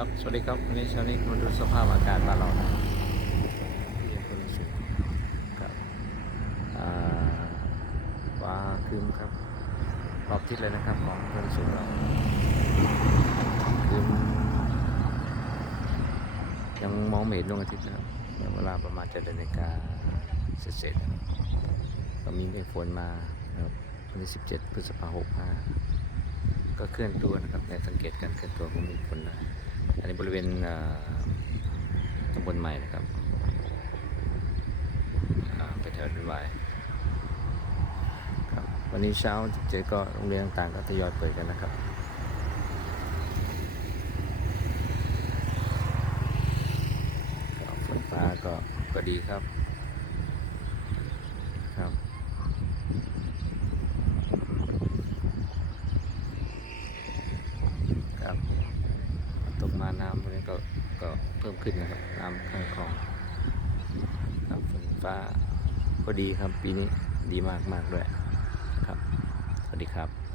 ครับ สวัสดีครับ วันนี้เช้านี้มาดูสภาพอากาศบ้านเรานะที่อำเภอสุขครับอ่าครึ้มครับ รอบทิศเลยนะครับของอำเภอสุขเราครึ้มยังมองไม่เห็นดวงอาทิตย์นะครับเวลาประมาณเจ็ดนาฬิกาเสร็จๆก็มีเมฆฝนมาครับวันที่17พฤษภาคม65ก็เคลื่อนตัวนะครับในสังเกตการเคลื่อนตัวของเมฆฝนนะ อันนี้บริเวณตำบลใหม่นะครับไปแถวดุนวายครับวันนี้เช้าเจ๊ก็โรงเรียนต่างๆก็ทยอยเปิดกันนะครับฝนฟ้าก็ก็ดีครับ ครับ ตก มาน้ำพวกนี้ก็ก็เพิ่มขึ้นนะครับน้ำข้างคลองครับฝนฟ้าก็ดีครับปีนี้ดีมากมากด้วยครับ สวัสดีครับ